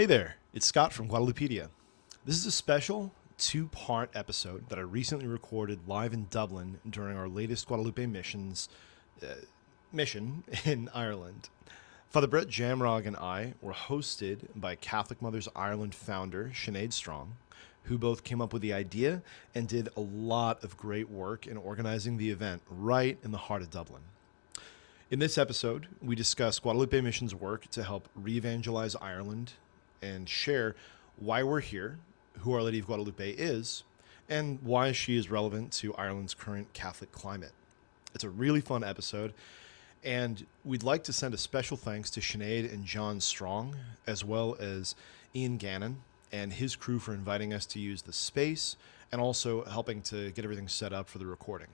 Hey there, it's Scott from Guadalupedia. This is a special two-part episode that I recently recorded live in Dublin during our latest Guadalupe Missions mission in Ireland. Father Brett Jamrog and I were hosted by Catholic Mothers Ireland founder Sinead Strong, who both came up with the idea and did a lot of great work in organizing the event right in the heart of Dublin. In this episode, we discuss Guadalupe Missions' work to help re-evangelize Ireland and share why we're here, who Our Lady of Guadalupe is, and why she is relevant to Ireland's current Catholic climate. It's a really fun episode, and we'd like to send a special thanks to Sinead and John Strong, as well as Eoghan Gannon and his crew for inviting us to use the space and also helping to get everything set up for the recording.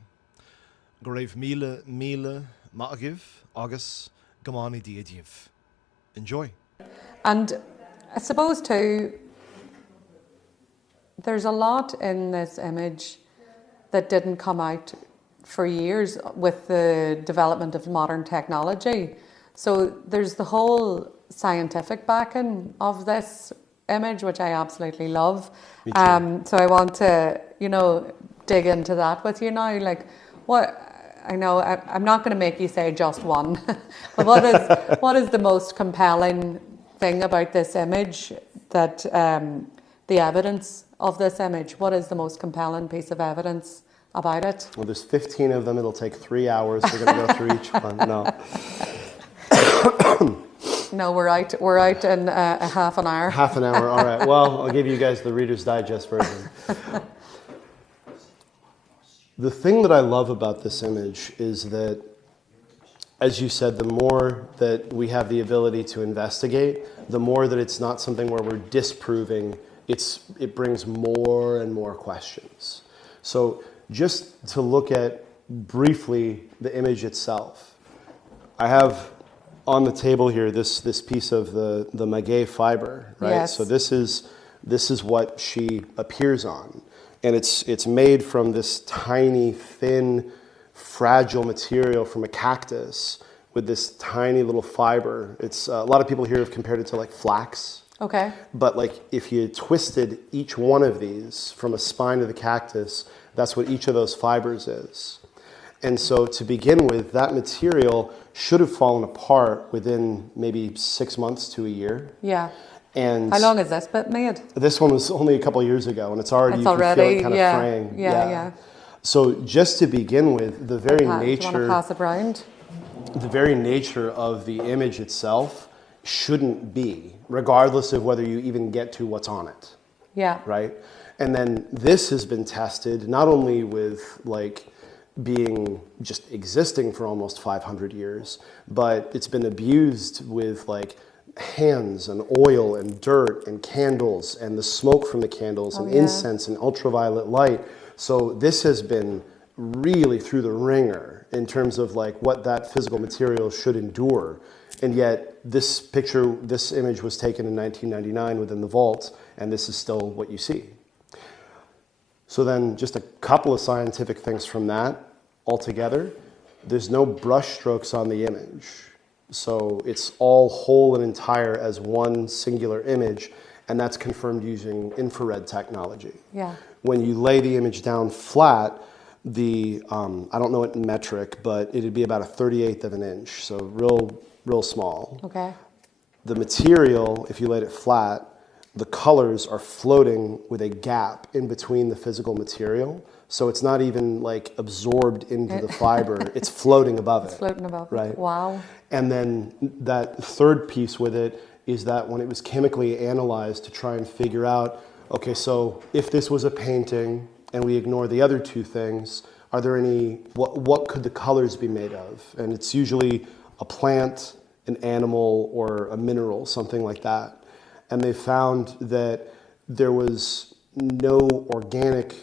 Grev mille ma'agiv agus gamani diadiv. Enjoy. And I suppose too, there's a lot in this image that didn't come out for years with the development of modern technology. So there's the whole scientific backing of this image, which I absolutely love. Me too. So I want to, dig into that with you now. Like, I'm not going to make you say just one, but what is the most compelling thing about this image, that the evidence of this image? What is the most compelling piece of evidence about it? Well, there's 15 of them. It'll take 3 hours. We're going to go through each one. No. No, we're out in a half an hour. Half an hour. All right. Well, I'll give you guys the Reader's Digest version. The thing that I love about this image is that, as you said, the more that we have the ability to investigate, the more that it's not something where we're disproving, it brings more and more questions. So just to look at briefly the image itself, I have on the table here this piece of the maguey fiber, right? Yes. So this is what she appears on. And it's made from this tiny, thin, fragile material from a cactus with this tiny little fiber. It's a lot of people here have compared it to like flax. Okay. But like if you twisted each one of these from a spine of the cactus, that's what each of those fibers is. And so to begin with, that material should have fallen apart within maybe 6 months to a year. Yeah. And how long is this bit made? This one was only a couple of years ago, and it's already, you can feel it kind of fraying. Yeah. So just to begin with, the very Do you want to nature, pass it round? the very nature of the image itself shouldn't be, regardless of whether you even get to what's on it. Yeah. Right? And then this has been tested not only with like being just existing for almost 500 years, but it's been abused with like hands and oil and dirt and candles and the smoke from the candles and incense and ultraviolet light. So this has been really through the ringer in terms of like what that physical material should endure. And yet this image was taken in 1999 within the vault, and this is still what you see. So then just a couple of scientific things from that altogether. There's no brush strokes on the image. So it's all whole and entire as one singular image, and that's confirmed using infrared technology. Yeah. When you lay the image down flat, I don't know it in metric, but it'd be about a 1/38 of an inch, so real small. Okay. The material, if you laid it flat, the colors are floating with a gap in between the physical material. So it's not even like absorbed into the fiber, it's floating above it. It's floating above it. Right. Wow. And then that third piece with it is that when it was chemically analyzed to try and figure out, okay, so if this was a painting and we ignore the other two things, are there any, what could the colors be made of? And it's usually a plant, an animal, or a mineral, something like that. And they found that there was no organic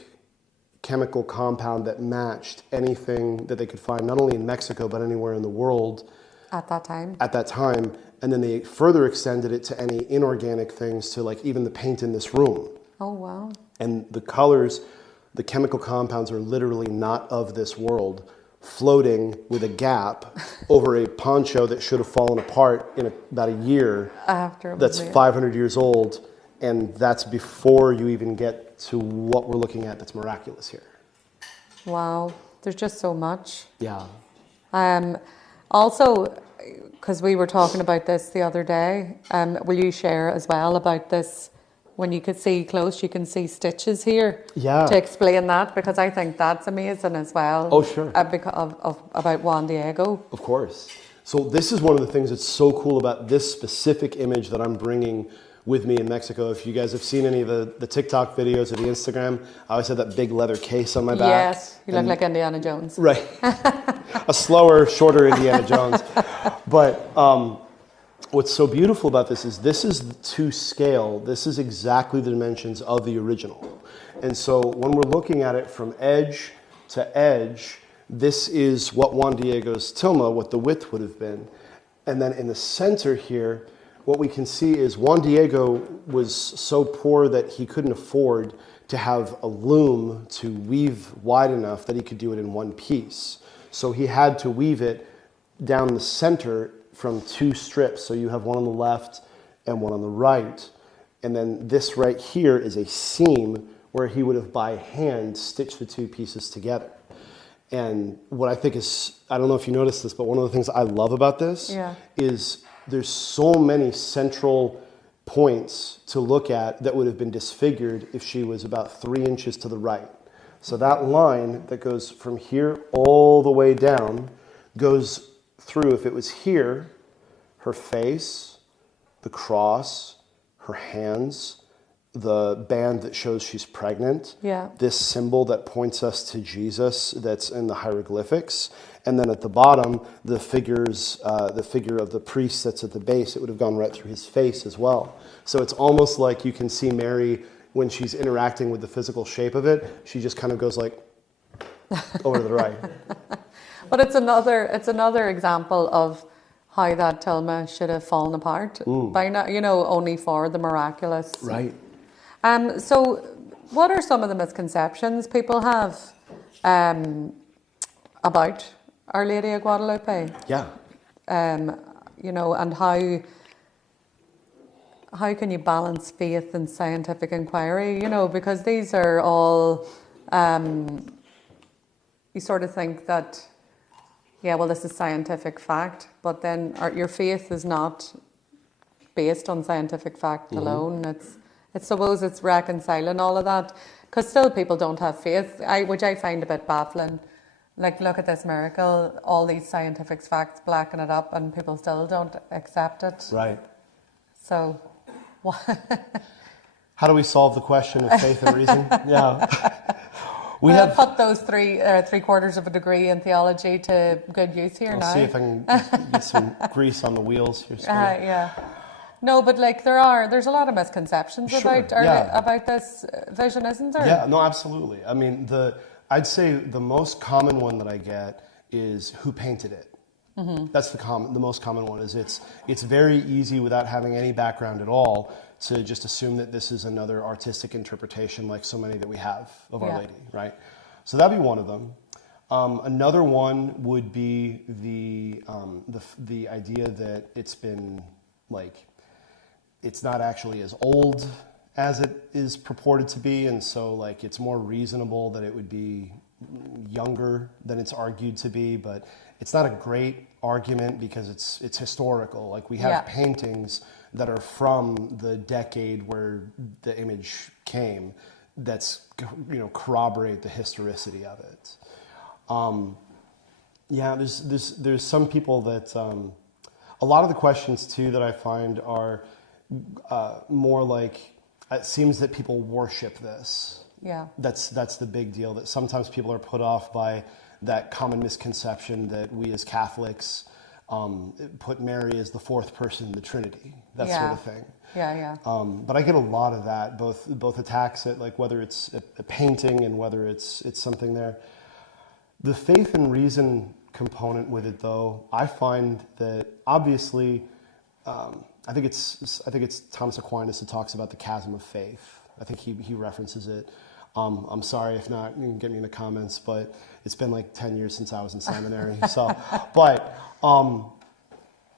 chemical compound that matched anything that they could find, not only in Mexico, but anywhere in the world. At that time? At that time. And then they further extended it to any inorganic things, to like even the paint in this room. Oh, wow. And the colors, the chemical compounds are literally not of this world, floating with a gap over a poncho that should have fallen apart in about a year. After it was That's made. 500 years old, and that's before you even get to what we're looking at that's miraculous here. Wow, there's just so much. Yeah. Also, because we were talking about this the other day, will you share as well about this? When you could see close, you can see stitches here. Yeah. To explain that, because I think that's amazing as well. Oh, sure. About Juan Diego. Of course. So this is one of the things that's so cool about this specific image that I'm bringing with me in Mexico. If you guys have seen any of the TikTok videos or the Instagram, I always have that big leather case on my back. Yes, you look like Indiana Jones. Right. A slower, shorter Indiana Jones. But what's so beautiful about this is to scale. This is exactly the dimensions of the original. And so when we're looking at it from edge to edge, this is what Juan Diego's tilma, what the width would have been. And then in the center here, what we can see is Juan Diego was so poor that he couldn't afford to have a loom to weave wide enough that he could do it in one piece. So he had to weave it down the center from two strips. So you have one on the left and one on the right. And then this right here is a seam where he would have by hand stitched the two pieces together. And what I think is, I don't know if you noticed this, but one of the things I love about this is there's so many central points to look at that would have been disfigured if she was about 3 inches to the right. So that line that goes from here all the way down goes through, if it was here, her face, the cross, her hands, the band that shows she's pregnant, this symbol that points us to Jesus that's in the hieroglyphics, and then at the bottom, the figure of the priest that's at the base, it would have gone right through his face as well. So it's almost like you can see Mary when she's interacting with the physical shape of it, she just kind of goes like over to the right. But it's another example of how that tilma should have fallen apart by now, only for the miraculous. Right. So what are some of the misconceptions people have about Our Lady of Guadalupe? Yeah. And how can you balance faith and scientific inquiry? Because these are all, you sort of think that, this is scientific fact, but then your faith is not based on scientific fact alone. I suppose it's reconciling all of that, because still people don't have faith, which I find a bit baffling. Like, look at this miracle, all these scientific facts blacken it up, and people still don't accept it. Right. So, how do we solve the question of faith and reason? Yeah. We have put those three quarters of a degree in theology to good use here now. I'll see if I can get some grease on the wheels here. No, but like there's a lot of misconceptions about this vision, isn't there? Yeah, no, absolutely. I mean, I'd say the most common one that I get is who painted it. Mm-hmm. That's the most common one. Is it's very easy without having any background at all to just assume that this is another artistic interpretation like so many that we have of Our Lady, right? So that'd be one of them. Another one would be the idea that it's been it's not actually as old as it is purported to be, and so it's more reasonable that it would be younger than it's argued to be, but it's not a great argument because it's historical. We have paintings that are from the decade where the image came that's corroborate the historicity of it. There's some people that a lot of the questions too that I find are more like, it seems that people worship this. Yeah. That's the big deal, that sometimes people are put off by that common misconception that we as Catholics put Mary as the fourth person in the Trinity, that sort of thing. Yeah. But I get a lot of that, both attacks at whether it's a painting and whether it's something there. The faith and reason component with it, though, I find that obviously, I think it's Thomas Aquinas that talks about the chasm of faith. I think he references it. I'm sorry if not, you can get me in the comments, but it's been like 10 years since I was in seminary. So, but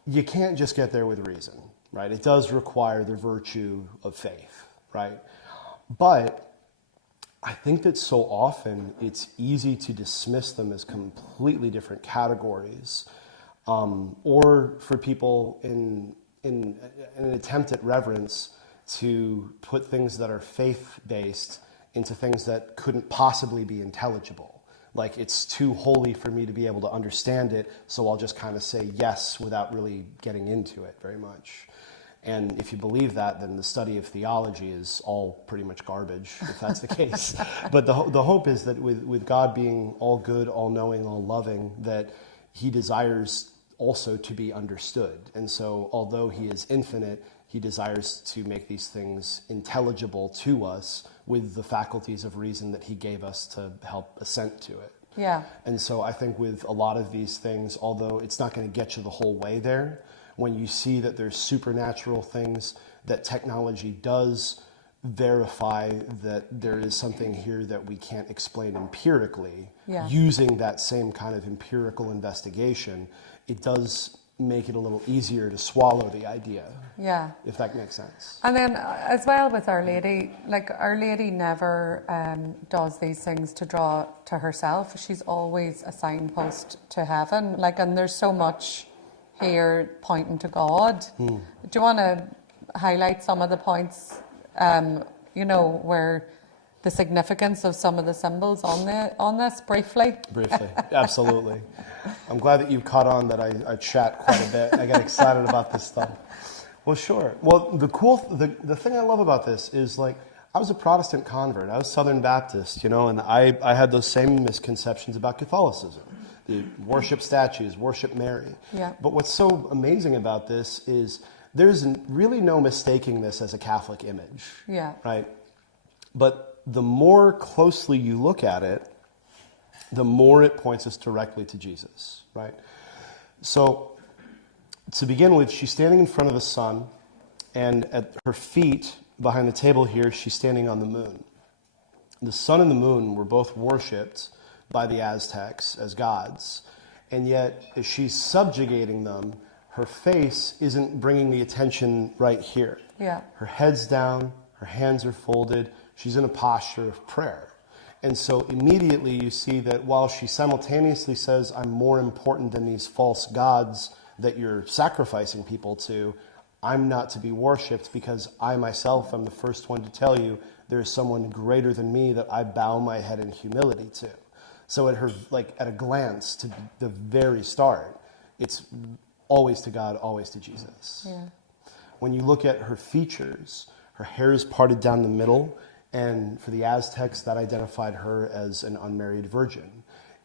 you can't just get there with reason, right? It does require the virtue of faith, right? But I think that so often it's easy to dismiss them as completely different categories, or for people in an attempt at reverence to put things that are faith-based into things that couldn't possibly be intelligible. Like, it's too holy for me to be able to understand it, so I'll just kind of say yes without really getting into it very much. And if you believe that, then the study of theology is all pretty much garbage, if that's the case. But the hope is that with God being all good, all knowing, all loving, that he desires also to be understood. And so although he is infinite, he desires to make these things intelligible to us with the faculties of reason that he gave us to help assent to it. Yeah. And so I think with a lot of these things, although it's not going to get you the whole way there, when you see that there's supernatural things that technology does verify that there is something here that we can't explain empirically, using that same kind of empirical investigation, it does make it a little easier to swallow the idea. Yeah. If that makes sense. And then as well with Our Lady, like Our Lady never does these things to draw to herself. She's always a signpost to heaven. Like, and there's so much here pointing to God. Do you want to highlight some of the points, where the significance of some of the symbols on this briefly? Briefly, absolutely. I'm glad that you caught on that I chat quite a bit. I get excited about this stuff. Well, sure. Well, the thing I love about this is, like, I was a Protestant convert. I was Southern Baptist, and I had those same misconceptions about Catholicism. The worship statues, worship Mary. Yeah. But what's so amazing about this is there's really no mistaking this as a Catholic image. Yeah. Right? But the more closely you look at it, the more it points us directly to Jesus, right? So to begin with, she's standing in front of the sun, and at her feet, behind the table here, she's standing on the moon. The sun and the moon were both worshipped by the Aztecs as gods, and yet as she's subjugating them, her face isn't bringing the attention right here. Yeah. Her head's down, her hands are folded, she's in a posture of prayer. And so immediately you see that while she simultaneously says, I'm more important than these false gods that you're sacrificing people to, I'm not to be worshipped because I myself am the first one to tell you there's someone greater than me that I bow my head in humility to. So at a glance, to the very start, it's always to God, always to Jesus. Yeah. When you look at her features, her hair is parted down the middle, and for the Aztecs, that identified her as an unmarried virgin.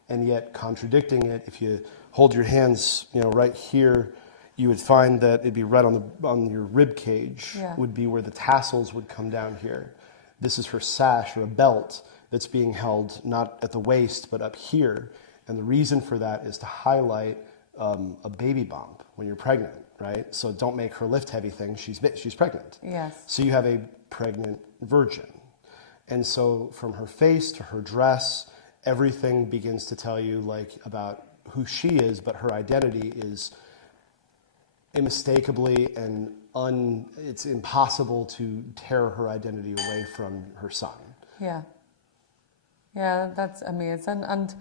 And yet, contradicting it, if you hold your hands, right here, you would find that it'd be right on your rib cage, would be where the tassels would come down here. This is her sash, or a belt, that's being held not at the waist, but up here. And the reason for that is to highlight a baby bump when you're pregnant, right? So don't make her lift heavy things. She's pregnant. Yes. So you have a pregnant virgin. And so from her face to her dress, everything begins to tell you about who she is, but her identity is unmistakably it's impossible to tear her identity away from her son. Yeah. Yeah, that's amazing. And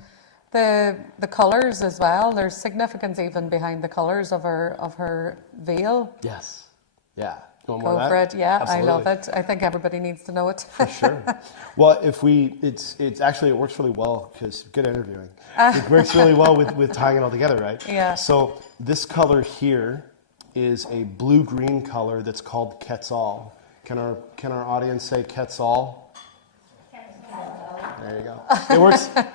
the colours as well, there's significance even behind the colours of her veil. Yes. Yeah. Go for it. Yeah, absolutely. I love it. I think everybody needs to know it. For sure. Well, it's actually, it works really well because good interviewing. It works really well with tying it all together, right? Yeah. So this color here is a blue-green color that's called Quetzal. Can our audience say Quetzal? There you go.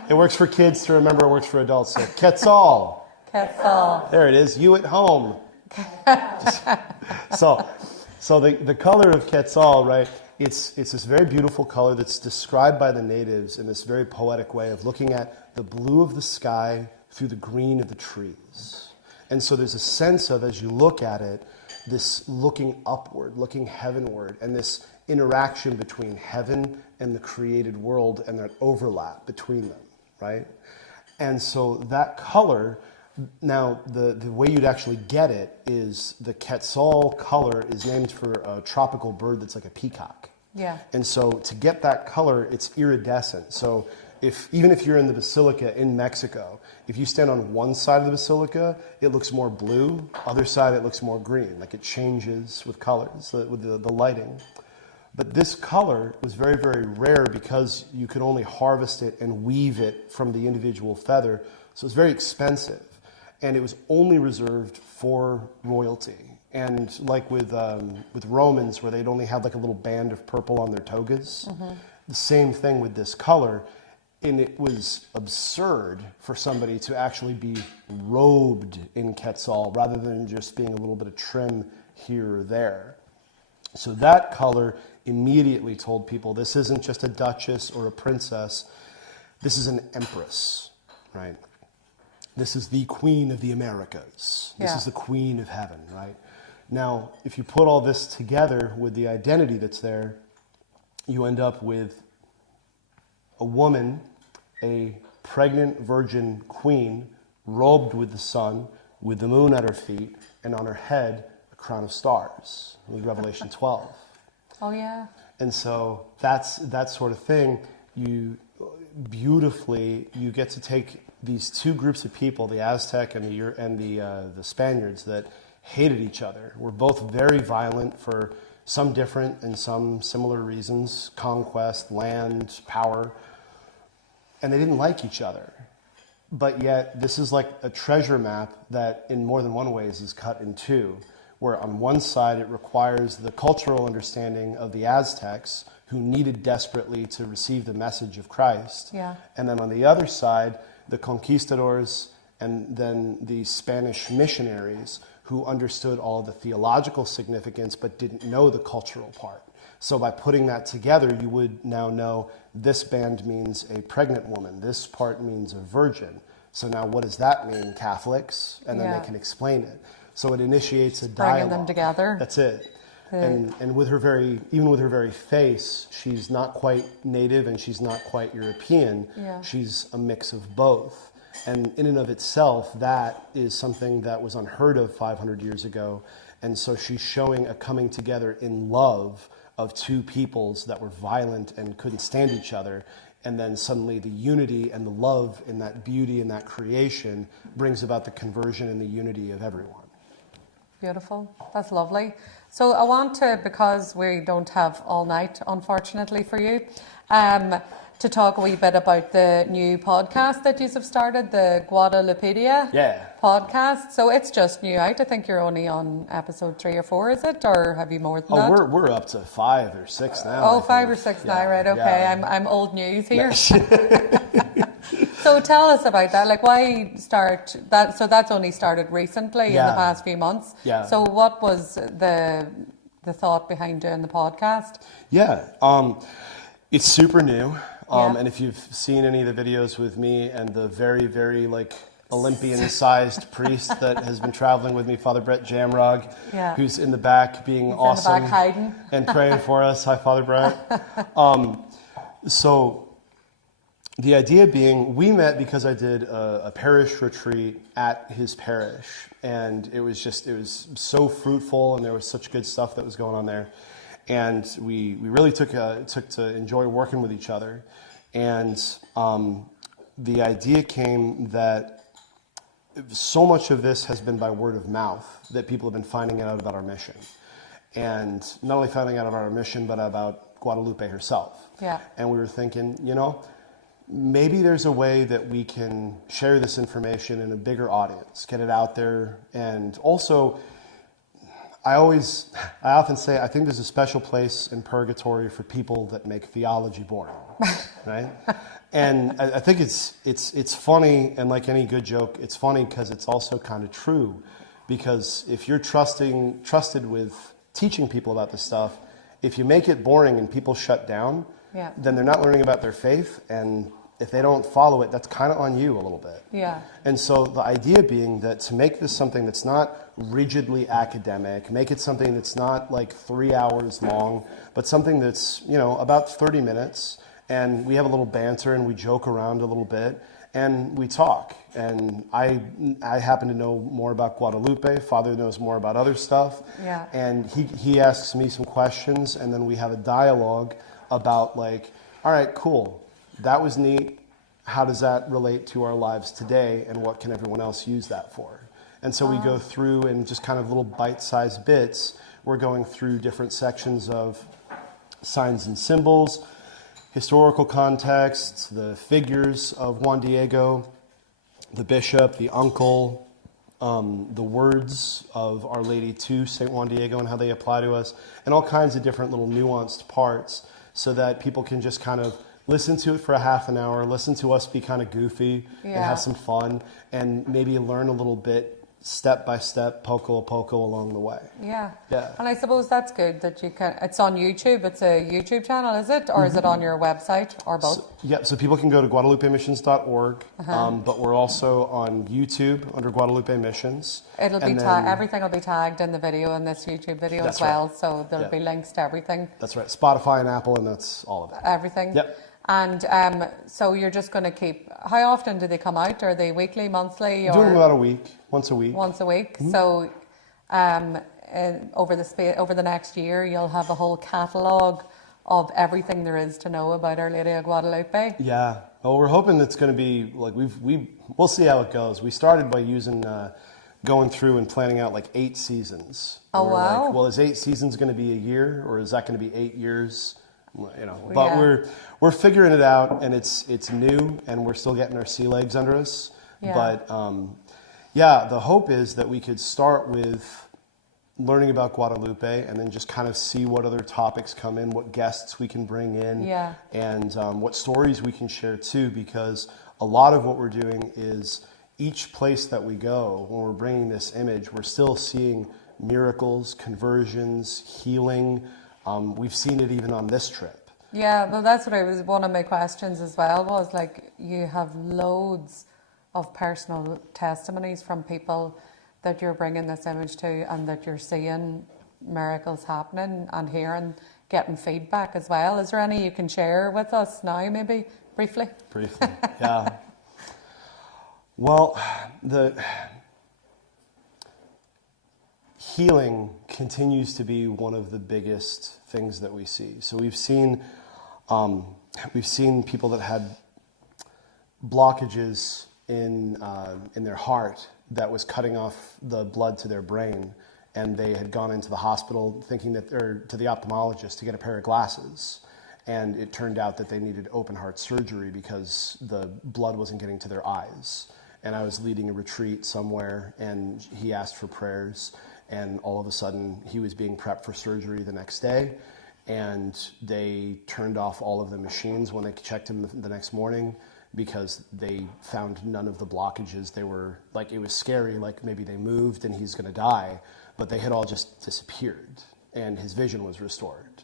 It works for kids to remember. It works for adults. So Quetzal. Quetzal. There it is. You at home. So the color of Quetzal, right? It's this very beautiful color that's described by the natives in this very poetic way of looking at the blue of the sky through the green of the trees. And so there's a sense of, as you look at it, this looking upward, looking heavenward, and this interaction between heaven and the created world and that overlap between them, right? And so that color, now the way you'd actually get it is the Quetzal color is named for a tropical bird that's like a peacock. Yeah. And so to get that color, it's iridescent. So even if you're in the basilica in Mexico, if you stand on one side of the basilica, it looks more blue. Other side, it looks more green. Like it changes with colors, with the lighting. But this color was very, very rare because you could only harvest it and weave it from the individual feather. So it's very expensive. And it was only reserved for royalty. And like with Romans, where they'd only have like a little band of purple on their togas, the same thing with this color. And it was absurd for somebody to actually be robed in Quetzal rather than just being a little bit of trim here or there. So that color immediately told people this isn't just a duchess or a princess, this is an empress, right? This is the queen of the Americas. This is the queen of heaven, right? Now, if you put all this together with the identity that's there, you end up with a woman, a pregnant virgin queen, robed with the sun, with the moon at her feet, and on her head, a crown of stars, with Revelation 12. Oh, yeah. And so that's that sort of thing. You get to take these two groups of people, the Aztec and the Spaniards, that hated each other. Were both very violent for some different and some similar reasons: conquest, land, power. And they didn't like each other. But yet, this is like a treasure map that in more than one ways is cut in two, where on one side it requires the cultural understanding of the Aztecs, who needed desperately to receive the message of Christ. Yeah. And then on the other side, the conquistadors and then the Spanish missionaries, who understood all of the theological significance but didn't know the cultural part. So by putting that together, you would now know this band means a pregnant woman, this part means a virgin. So now what does that mean, Catholics? And then they can explain it. So it initiates a dialogue. Bringing them together. That's it. And with her even with her very face, she's not quite native and she's not quite European. Yeah. She's a mix of both. And in and of itself, that is something that was unheard of 500 years ago. And so she's showing a coming together in love of two peoples that were violent and couldn't stand each other. And then suddenly the unity and the love in that beauty and that creation brings about the conversion and the unity of everyone. Beautiful. That's lovely. So I want to, because we don't have all night, unfortunately for you, to talk a wee bit about the new podcast that you have started, the Guadalupedia podcast. So it's just new out. I think you're only on episode 3 or 4, is it? Or have you more than that? We're up to 5 or 6 now. Oh, 5 or 6 now, right? Okay, I'm old news here. So tell us about that. Like, why start that? So that's only started recently in the past few months. Yeah. So what was the thought behind doing the podcast? Yeah, it's super new. And if you've seen any of the videos with me and the very, very like Olympian-sized priest that has been traveling with me, Father Brett Jamrog, who's in the back being awesome in the back hiding and praying for us. Hi, Father Brett. So the idea being, we met because I did a parish retreat at his parish, and it was so fruitful, and there was such good stuff that was going on there. And we really took to enjoy working with each other. And the idea came that so much of this has been by word of mouth, that people have been finding out about our mission. And not only finding out about our mission, but about Guadalupe herself. Yeah. And we were thinking, maybe there's a way that we can share this information in a bigger audience, get it out there. And also, I often say, I think there's a special place in purgatory for people that make theology boring, right? And I think it's funny, and like any good joke, it's funny because it's also kind of true. Because if you're trusted with teaching people about this stuff, if you make it boring and people shut down, then they're not learning about their faith, and if they don't follow it, that's kind of on you a little bit. Yeah. And so the idea being that to make this something that's not rigidly academic, make it something that's not like 3 hours long, but something that's, about 30 minutes, and we have a little banter and we joke around a little bit and we talk. And I happen to know more about Guadalupe. Father knows more about other stuff. Yeah. And he asks me some questions, and then we have a dialogue about like, all right, cool. That was neat. How does that relate to our lives today, and what can everyone else use that for? And so we go through in just kind of little bite-sized bits. We're going through different sections of signs and symbols, historical context, the figures of Juan Diego, the bishop, the uncle, the words of Our Lady to St. Juan Diego and how they apply to us, and all kinds of different little nuanced parts so that people can just kind of listen to it for a half an hour, listen to us be kind of goofy and have some fun, and maybe learn a little bit step by step, poco a poco along the way. Yeah. Yeah. And I suppose that's good that you can, it's on YouTube, it's a YouTube channel, is it? Or is it on your website, or both? So people can go to guadalupemissions.org, but we're also on YouTube under Guadalupe Missions. It'll be everything will be tagged in the video, in this YouTube video as well, so there'll be links to everything. That's right, Spotify and Apple, and that's all of that. Everything? Yep. And so you're just going to keep, how often do they come out? Are they weekly, monthly? Or Doing them about a week, once a week. Once a week. Mm-hmm. So over the next year, you'll have a whole catalogue of everything there is to know about Our Lady of Guadalupe. Yeah. Well, we're hoping it's going to be like we'll see how it goes. We started by going through and planning out like 8 seasons. Oh, wow. Like, well, is 8 seasons going to be a year, or is that going to be 8 years? But we're figuring it out, and it's new, and we're still getting our sea legs under us. Yeah. But the hope is that we could start with learning about Guadalupe, and then just kind of see what other topics come in, what guests we can bring in, and what stories we can share too. Because a lot of what we're doing is each place that we go, when we're bringing this image, we're still seeing miracles, conversions, healing. We've seen it even on this trip. Yeah, well, that's what one of my questions as well was, like, you have loads of personal testimonies from people that you're bringing this image to, and that you're seeing miracles happening and getting feedback as well. Is there any you can share with us now, maybe briefly? Briefly, yeah. Well, the healing continues to be one of the biggest things that we see. So we've seen people that had blockages in their heart that was cutting off the blood to their brain, and they had gone into the hospital or to the ophthalmologist to get a pair of glasses, and it turned out that they needed open heart surgery because the blood wasn't getting to their eyes. And I was leading a retreat somewhere, and he asked for prayers. And all of a sudden, he was being prepped for surgery the next day, and they turned off all of the machines when they checked him the next morning, because they found none of the blockages. They were like, it was scary, like maybe they moved and he's going to die, but they had all just disappeared, and his vision was restored.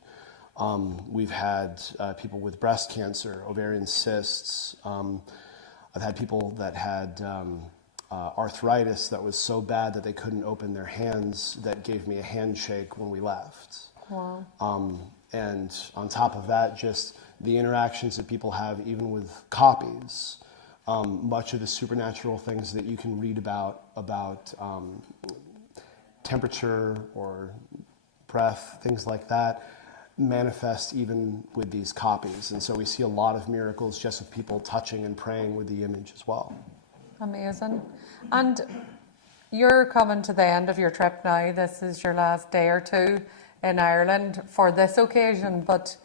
We've had people with breast cancer, ovarian cysts. I've had people that had arthritis that was so bad that they couldn't open their hands, that gave me a handshake when we left. Wow. And on top of that, just the interactions that people have even with copies. Much of the supernatural things that you can read about temperature or breath, things like that, manifest even with these copies. And so we see a lot of miracles just with people touching and praying with the image as well. Amazing. And you're coming to the end of your trip now. This is your last day or two in Ireland for this occasion, but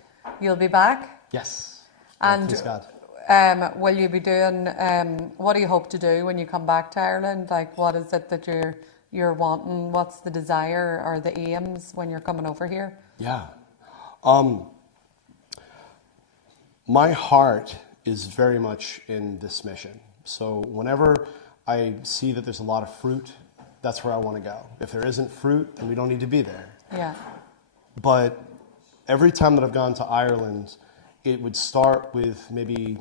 you'll be back? Yes. And please God. Will you be doing, what do you hope to do when you come back to Ireland? Like, what is it that you're wanting? What's the desire or the aims when you're coming over here? Yeah. My heart is very much in this mission. So whenever I see that there's a lot of fruit, that's where I want to go. If there isn't fruit, then we don't need to be there. Yeah. But every time that I've gone to Ireland, it would start with maybe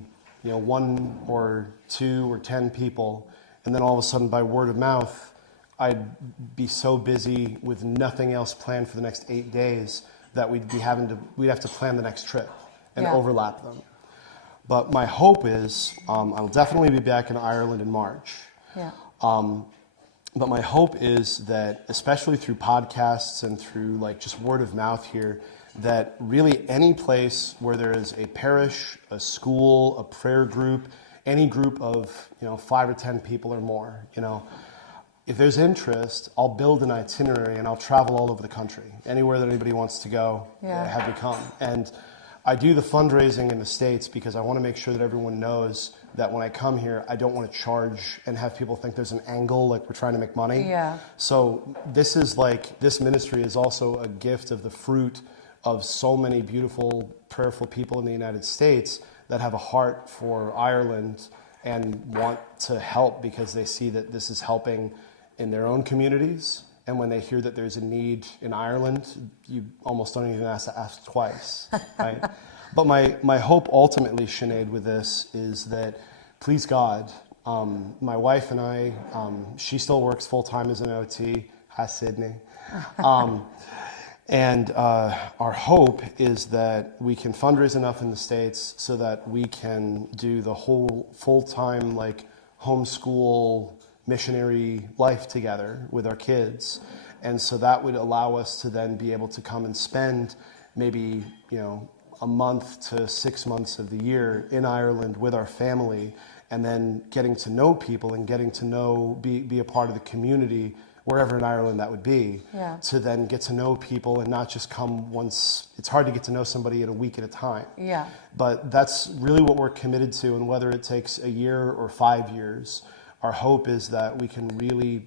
1 or 2 or 10 people, and then all of a sudden by word of mouth, I'd be so busy with nothing else planned for the next 8 days that we'd have to plan the next trip and overlap them. But my hope is, I'll definitely be back in Ireland in March. Yeah. But my hope is that, especially through podcasts and through just word of mouth here, that really any place where there is a parish, a school, a prayer group, any group of 5 or 10 people or more, if there's interest, I'll build an itinerary and I'll travel all over the country. Anywhere that anybody wants to go, have me come. And I do the fundraising in the States because I want to make sure that everyone knows that when I come here, I don't want to charge and have people think there's an angle, like we're trying to make money. Yeah. So this ministry is also a gift of the fruit of so many beautiful, prayerful people in the United States that have a heart for Ireland and want to help because they see that this is helping in their own communities. And when they hear that there's a need in Ireland, you almost don't even have to ask twice, right? But my hope ultimately, Sinead, with this is that, please God, my wife and I, she still works full-time as an OT. Hi, Sydney. And our hope is that we can fundraise enough in the States so that we can do the whole full-time homeschool missionary life together with our kids. And so that would allow us to then be able to come and spend maybe, a month to 6 months of the year in Ireland with our family, and then getting to know people and getting to know, be a part of the community wherever in Ireland that would be, to then get to know people and not just come once. It's hard to get to know somebody in a week at a time. Yeah. But that's really what we're committed to, and whether it takes a year or 5 years, our hope is that we can really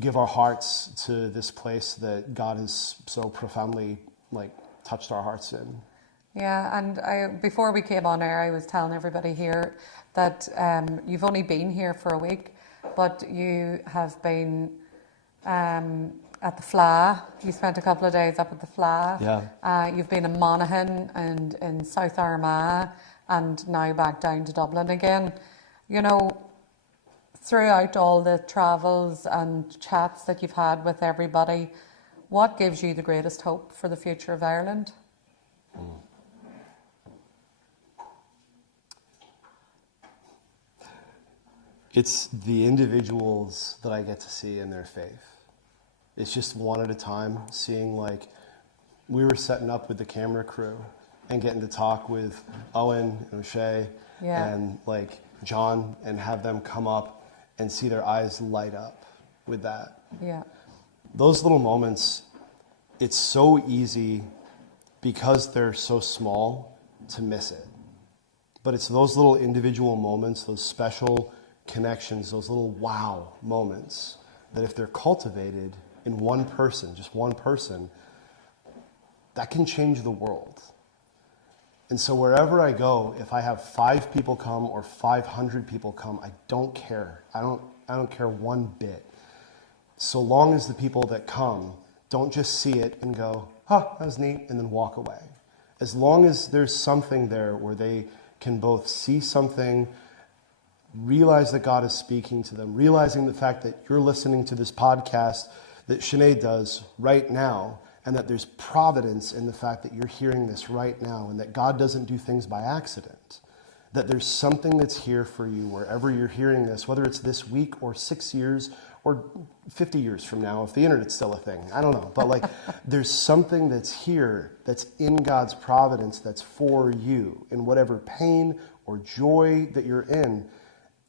give our hearts to this place that God has so profoundly touched our hearts in. Yeah, and before we came on air, I was telling everybody here that you've only been here for a week, but you have been at the Fleadh. You spent a couple of days up at the Fleadh. Yeah. You've been in Monaghan and in South Armagh, and now back down to Dublin again. Throughout all the travels and chats that you've had with everybody, what gives you the greatest hope for the future of Ireland? It's the individuals that I get to see in their faith. It's just one at a time, seeing we were setting up with the camera crew and getting to talk with Owen and O'Shea and John, and have them come up and see their eyes light up with that. Yeah. Those little moments, it's so easy because they're so small to miss it. But it's those little individual moments, those special connections, those little wow moments, that if they're cultivated in one person, just one person, that can change the world. And so wherever I go, if I have 5 people come or 500 people come, I don't care. I don't care one bit. So long as the people that come don't just see it and go, that was neat, and then walk away. As long as there's something there where they can both see something, realize that God is speaking to them, realizing the fact that you're listening to this podcast that Sinead does right now, and that there's providence in the fact that you're hearing this right now, and that God doesn't do things by accident, that there's something that's here for you wherever you're hearing this, whether it's this week or 6 years or 50 years from now, if the internet's still a thing, I don't know. But there's something that's here, that's in God's providence, that's for you in whatever pain or joy that you're in.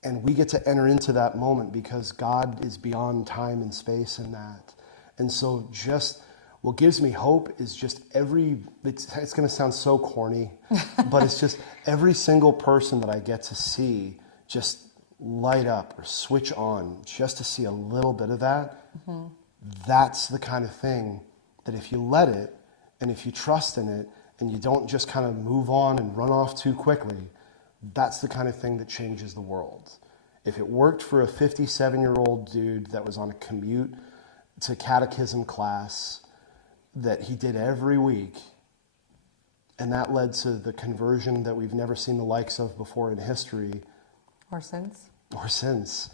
And we get to enter into that moment because God is beyond time and space in that. And so just what gives me hope is just it's going to sound so corny, but it's just every single person that I get to see just light up or switch on, just to see a little bit of that. Mm-hmm. That's the kind of thing that if you let it, and if you trust in it, and you don't just kind of move on and run off too quickly, that's the kind of thing that changes the world. If it worked for a 57-year-old dude that was on a commute to catechism class that he did every week, And that led to the conversion that we've never seen the likes of before in history. Or since. Or since.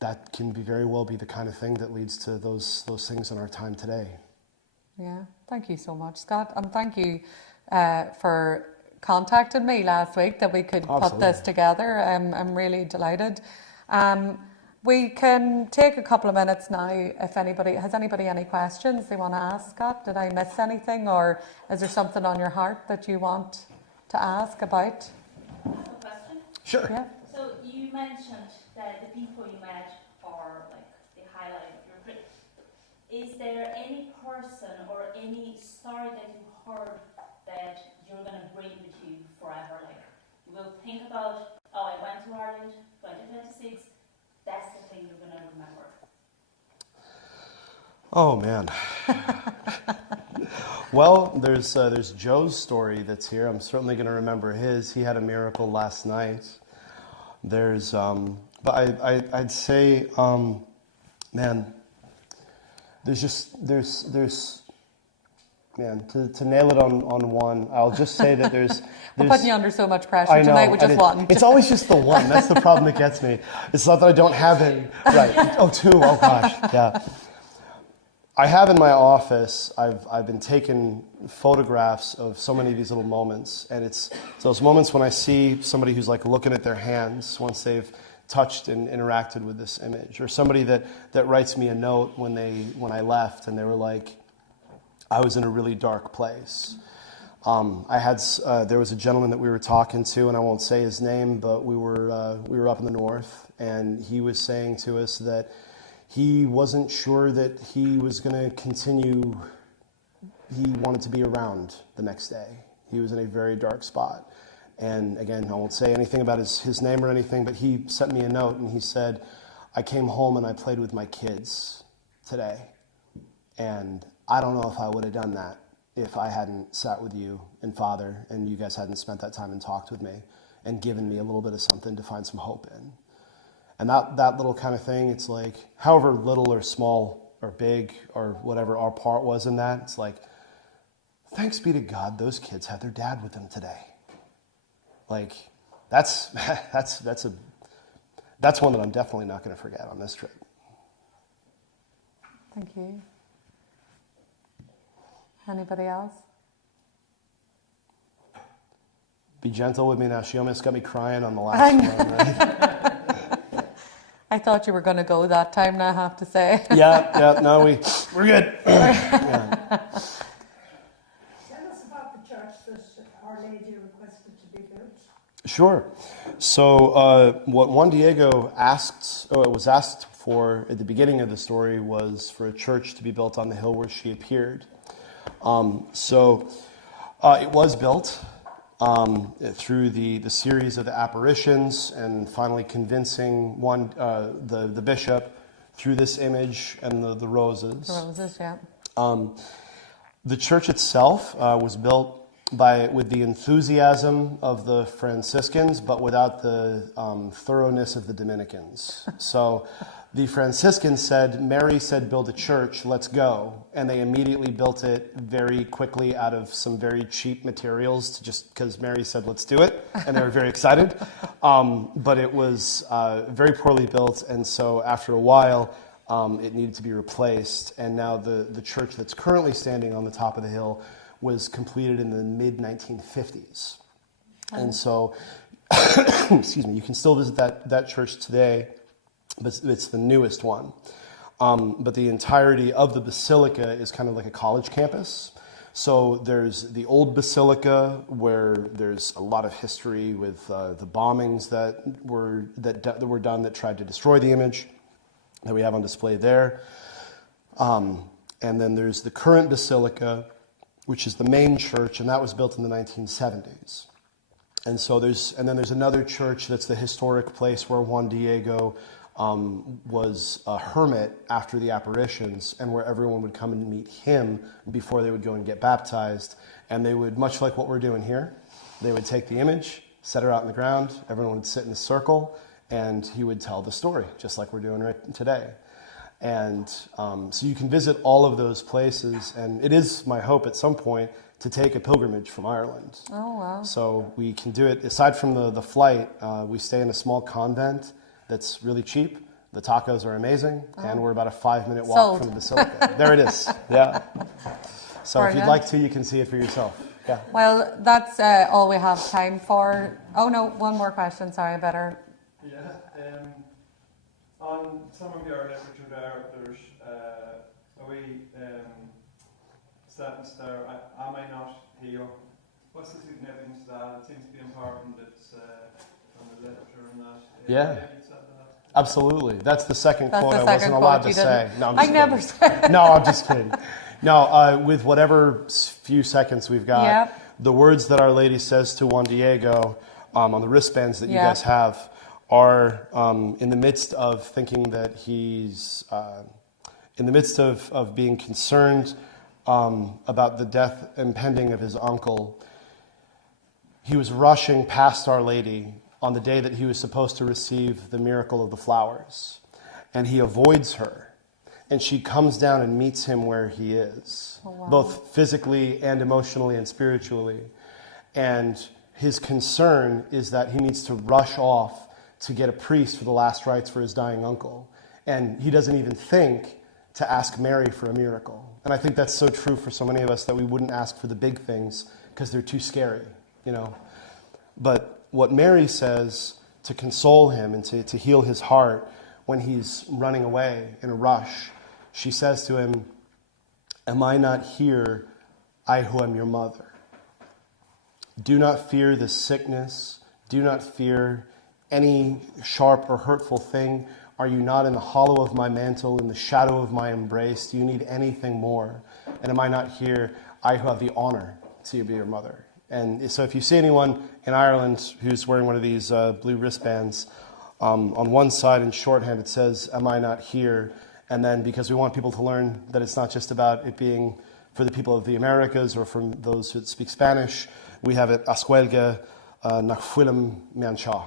That can very well be the kind of thing that leads to those things in our time today. Yeah, thank you so much, Scott. And thank you for contacting me last week that we could put this together. I'm really delighted. We can take a couple of minutes now if anybody has any questions they want to ask, Scott. Did I miss anything, or is there something on your heart that you want to ask about? I have a question. Sure. Yeah. So you mentioned that the people you met are like the highlight of your trip. Is there any person or any story that you heard that you're going to bring with you forever? Like, you will think about, oh, I went to Ireland 2026, that's the thing you're going to remember. Oh, man. Well, there's Joe's story that's here. I'm certainly going to remember his. He had a miracle last night. There's, but I'd say, man, there's, man, to nail it on one, I'll just say that there's I'm putting you under so much pressure I know, tonight with just one. It's always just the one. That's the problem that gets me. It's not that I don't have it. Right. Oh, two. Oh, gosh. Yeah. I have in my office, I've been taking photographs of so many of these little moments. And it's those moments when I see somebody who's like looking at their hands once they've touched and interacted with this image. Or somebody that writes me a note when I left and they were like, I was in a really dark place. There was a gentleman that we were talking to, and I won't say his name, but we were up in the north, and he was saying to us that he wasn't sure that he was going to continue. He wanted to be around the next day. He was in a very dark spot. And again, I won't say anything about his name or anything, but he sent me a note, and he said, I came home and I played with my kids today, and I don't know if I would have done that if I hadn't sat with you and Father and you guys hadn't spent that time and talked with me and given me a little bit of something to find some hope in. And that little kind of thing, it's like, however little or small or big or whatever our part was in that, it's like, thanks be to God, those kids had their dad with them today. Like, that's one that I'm definitely not going to forget on this trip. Thank you. Anybody else? Be gentle with me now. She almost got me crying on the last one, right? I thought you were going to go that time, I have to say. Yeah, no, we're good. Yeah. Tell us about the church that Our Lady requested to be built. Sure. So what Juan Diego was asked for at the beginning of the story was for a church to be built on the hill where she appeared. It was built through the series of the apparitions and finally convincing the bishop through this image and the roses. The roses, yeah. The church itself was built with the enthusiasm of the Franciscans, but without the thoroughness of the Dominicans. So the Franciscans said, Mary said, build a church, let's go. And they immediately built it very quickly out of some very cheap materials, just because Mary said, let's do it. And they were very excited. But it was very poorly built. And so after a while, it needed to be replaced. And now the church that's currently standing on the top of the hill was completed in the mid-1950s. And so, excuse me, you can still visit that church today. But it's the newest one. But the entirety of the basilica is kind of like a college campus. So there's the old basilica where there's a lot of history with the bombings that were done that tried to destroy the image that we have on display there. And then there's the current basilica, which is the main church, and that was built in the 1970s. And so there's another church that's the historic place where Juan Diego was a hermit after the apparitions, and where everyone would come and meet him before they would go and get baptized. And they would, much like what we're doing here, they would take the image, set her out in the ground, everyone would sit in a circle, and he would tell the story, just like we're doing right today. And so you can visit all of those places, and it is my hope at some point to take a pilgrimage from Ireland. Oh, wow. So we can do it, aside from the flight, we stay in a small convent that's really cheap. The tacos are amazing, and we're about a 5-minute walk Sold. from the Basilica. There it is, yeah. So if you'd Brilliant. like to, you can see it for yourself. Yeah. Well, that's all we have time for. Oh no, one more question. Sorry, I better. Yeah, on some of your literature there's a wee sentence there, am I not here? What's the significance of that? It seems to be important, it's on the literature and that. Yeah. Maybe you said that. Absolutely. That's the second That's quote the I second wasn't allowed quote to you say. didn't. No, I'm I just never kidding. said. No, I'm just kidding. No, with whatever few seconds we've got, Yep. the words that Our Lady says to Juan Diego on the wristbands that you Yep. guys have are in the midst of thinking that he's, in the midst of being concerned about the death impending of his uncle. He was rushing past Our Lady on the day that he was supposed to receive the miracle of the flowers. And he avoids her. And she comes down and meets him where he is, both physically and emotionally and spiritually. And his concern is that he needs to rush off to get a priest for the last rites for his dying uncle. And he doesn't even think to ask Mary for a miracle. And I think that's so true for so many of us that we wouldn't ask for the big things because they're too scary, you know. But what Mary says to console him and to heal his heart when he's running away in a rush, she says to him, am I not here, I who am your mother? Do not fear this sickness. Do not fear any sharp or hurtful thing. Are you not in the hollow of my mantle, in the shadow of my embrace? Do you need anything more? And am I not here, I who have the honor to be your mother? And so if you see anyone in Ireland who's wearing one of these blue wristbands, on one side in shorthand it says, am I not here? And then because we want people to learn that it's not just about it being for the people of the Americas or from those who speak Spanish, we have it, Ascuelga nach fuilm me anseo.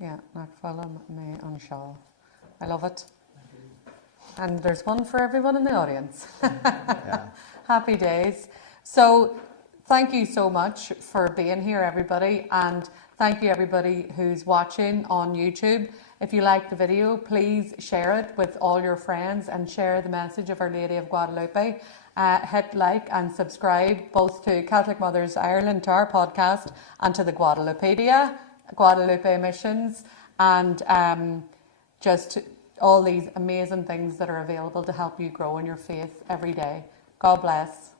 Yeah, nach fuilm me anseo. I love it. And there's one for everyone in the audience. Yeah. Happy days. So thank you so much for being here, everybody. And thank you, everybody who's watching on YouTube. If you like the video, please share it with all your friends and share the message of Our Lady of Guadalupe. Hit like and subscribe both to Catholic Mothers Ireland, to our podcast, and to the Guadalupedia, Guadalupe Missions, and just all these amazing things that are available to help you grow in your faith every day. God bless.